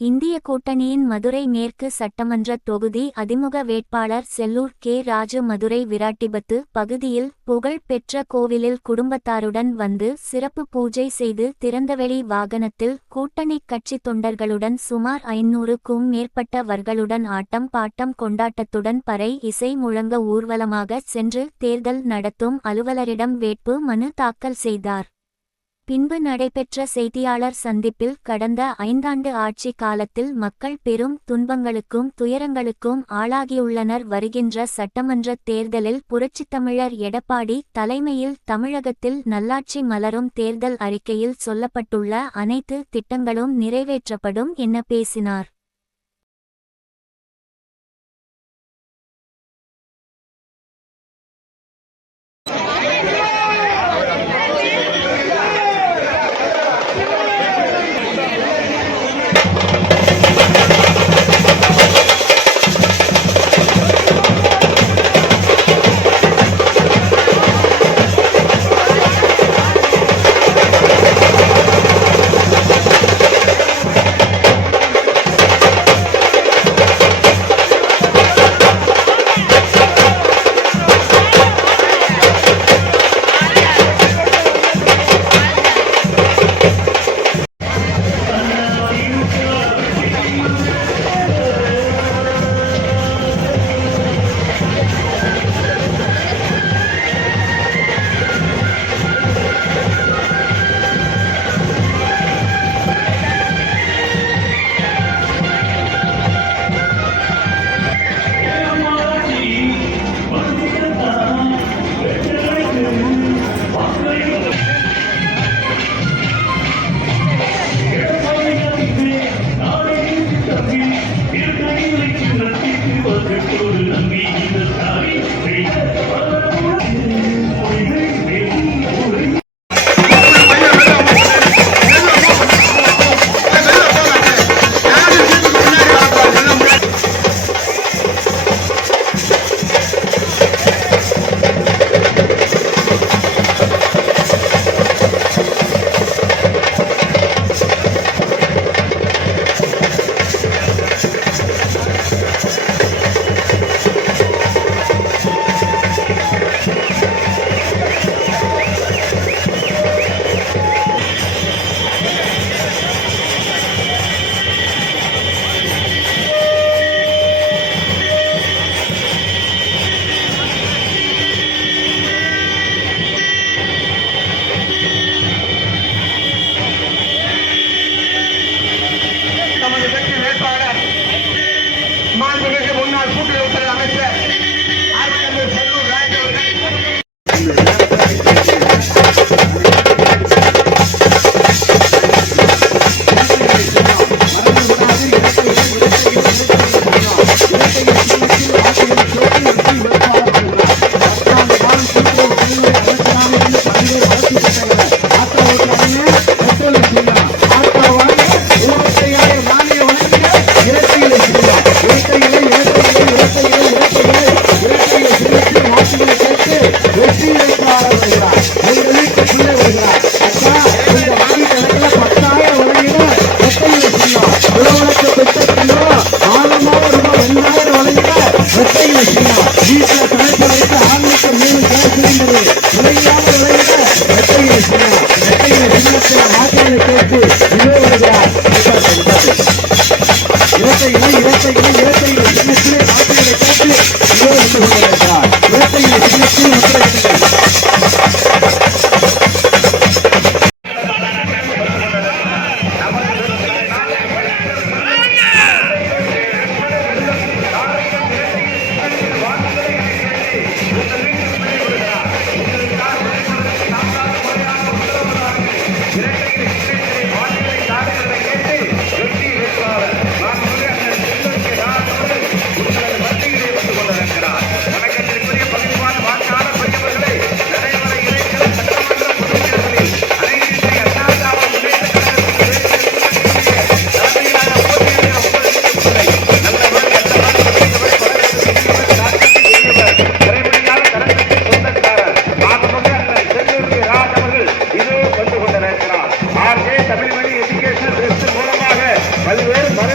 இந்திய கூட்டணியின் மதுரை மேற்கு சட்டமன்ற தொகுதி அதிமுக வேட்பாளர் செல்லூர் கே. ராஜு மதுரை விராட்டிபத்து பகுதியில் புகழ் பெற்ற கோவிலில் குடும்பத்தாருடன் வந்து சிறப்பு பூஜை செய்து திறந்தவெளி வாகனத்தில் கூட்டணிக் கட்சி தொண்டர்களுடன் சுமார் 500க்கும் மேற்பட்டவர்களுடன் ஆட்டம் பாட்டம் கொண்டாட்டத்துடன் பறை இசை முழங்க ஊர்வலமாக சென்று தேர்தல் நடத்தும் அலுவலரிடம் வேட்பு மனு தாக்கல் செய்தார். பின்பு நடைபெற்ற செய்தியாளர் சந்திப்பில் கடந்த 5 ஆண்டு ஆட்சி காலத்தில் மக்கள் பெரும் துன்பங்களுக்கும் துயரங்களுக்கும் ஆளாகியுள்ளனர். வருகின்ற சட்டமன்ற தேர்தலில் புரட்சித்தமிழர் எடப்பாடி தலைமையில் தமிழகத்தில் நல்லாட்சி மலரும், தேர்தல் அறிக்கையில் சொல்லப்பட்டுள்ள அனைத்து திட்டங்களும் நிறைவேற்றப்படும் என பேசினார்.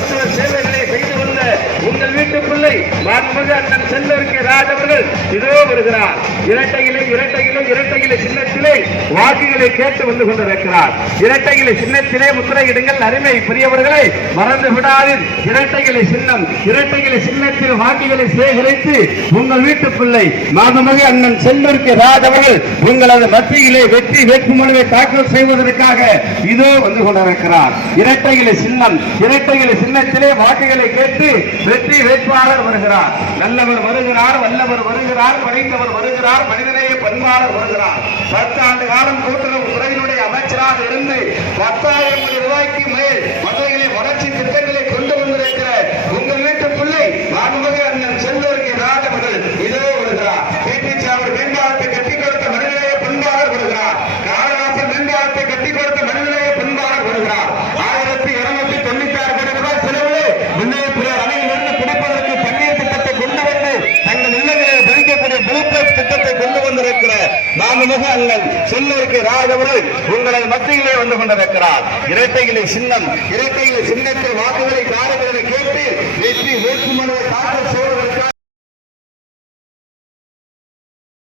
மருத்துவ சேவைகளை செய்து வந்த உங்கள் வீட்டு பிள்ளை மாண்புமிகு அண்ணன் செல்லூர் கே. ராஜ் அவர்கள் இதோ வருகிறார். இரட்டையிலே சின்னத்திலே வாக்குகளை கேட்டு வந்து கொண்டிருக்கிறார். இரட்டையிலே சின்னத்திலே முத்திரையிடுங்கள் அருமை பெரியவர்களை மறந்து விடாதீர். இரட்டையிலே சின்னத்தில் வாக்குகளை சேகரித்து உங்கள் வீட்டு பிள்ளை மாண்புமிகு அண்ணன் செல்லூர் கே. ராஜ் அவர்கள் உங்களது மத்தியிலே வெற்றி வேட்புமனுவை தாக்கல் செய்வதற்காக இதோ வந்து கொண்டிருக்கிறார். இரட்டையிலே சின்னத்திலே வாக்குகளை கேட்டு வெற்றி வேட்பாளர் வருகிறார். நல்லவர் வருகிறார், வல்லவர் வருகிறார், படைத்தவர் வருகிறார், மனிதநேய பண்பாளர் வருகிறார். 10 ஆண்டு காலம் கூட்டுறவு துறையினுடைய அமைச்சராக இருந்து 10,000 கோடி ரூபாய்க்கு மேல் மதுரையிலே வளர்ச்சி திட்டங்களை கொண்டு வந்திருக்கிற உங்கள் வீட்டு பிள்ளை மாண்புமிகு அண்ணன் செல்லூர் கே. ராஜ் அவர்கள் இதோ வருகிறார். கேபிச்சாவர் மேம்பாலத்தை கட்டிக் கொடுத்த மனிதநேய பண்பாளர் வருகிறார். காரவாசல் மேம்பாலத்தை கட்டிக் கொடுத்த மனிதநேய பண்பாளர் வருகிறார். 1296 கோடி ரூபாய் செலவிலே முன்னேற்பாளர் அணையிலிருந்து குடிப்பதற்கு தண்ணீர் திட்டத்தை கொண்டு வந்து தங்கள் இல்லங்களில் பதிக்கக்கூடிய புளுபிரஸ் திட்டத்தை கொண்டு வந்திருக்கிற மாண்புமிகு அண்ணன் செல்லூர் கே. ராஜ் அவர்கள் உங்களது மத்தியிலே வந்து கொண்டிருக்கிறார். இரட்டையிலே சின்னத்தில் வாக்குகளை காரங்களை கேட்டு வெற்றி வேட்புமனுவை தாக்கல் செய்ய